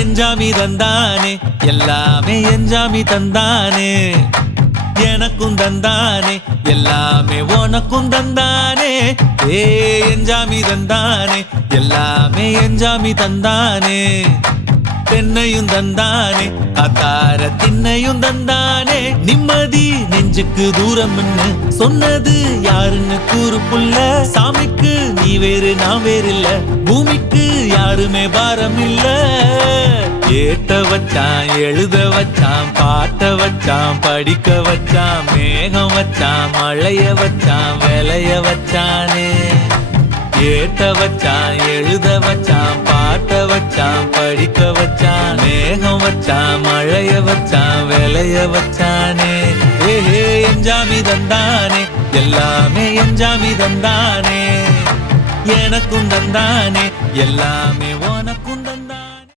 எஞ்சாமி தந்தானே எல்லாமே எஞ்சாமி தந்தானே எனக்கும் தந்தானே எல்லாமே உனக்கும் தந்தானே ஏ எஞ்சாமி தந்தானே எல்லாமே எஞ்சாமி தந்தானே தென்னையும் தந்தானே அத்தார திண்ணையும் தந்தானே நிம்மதி நெஞ்சுக்கு தூரம்னு சொன்னது யாருன்னு கூறு புள்ள சாமிக்கு நீ வேறு நான் வேறு இல்ல பூமிக்கு யாருமே பாரம் இல்ல ஏட்ட வச்சான் எழுத வச்சான் பாட்ட வச்சான் படிக்க வச்சான் மேகம் வச்சான் மழைய வச்சான் விளைய வச்சானே ஏட்ட வச்சான் எழுத வச்சான் பாட்ட வச்சான் படிக்க வச்சான் மேகம் வச்சான் மழைய வச்சான் விளைய வச்சானே ஏஹே எஞ்சாமி தந்தானே எல்லாமே எஞ்சாமி தந்தானே எனக்கும் தந்தானே எல்லாமே உனக்கு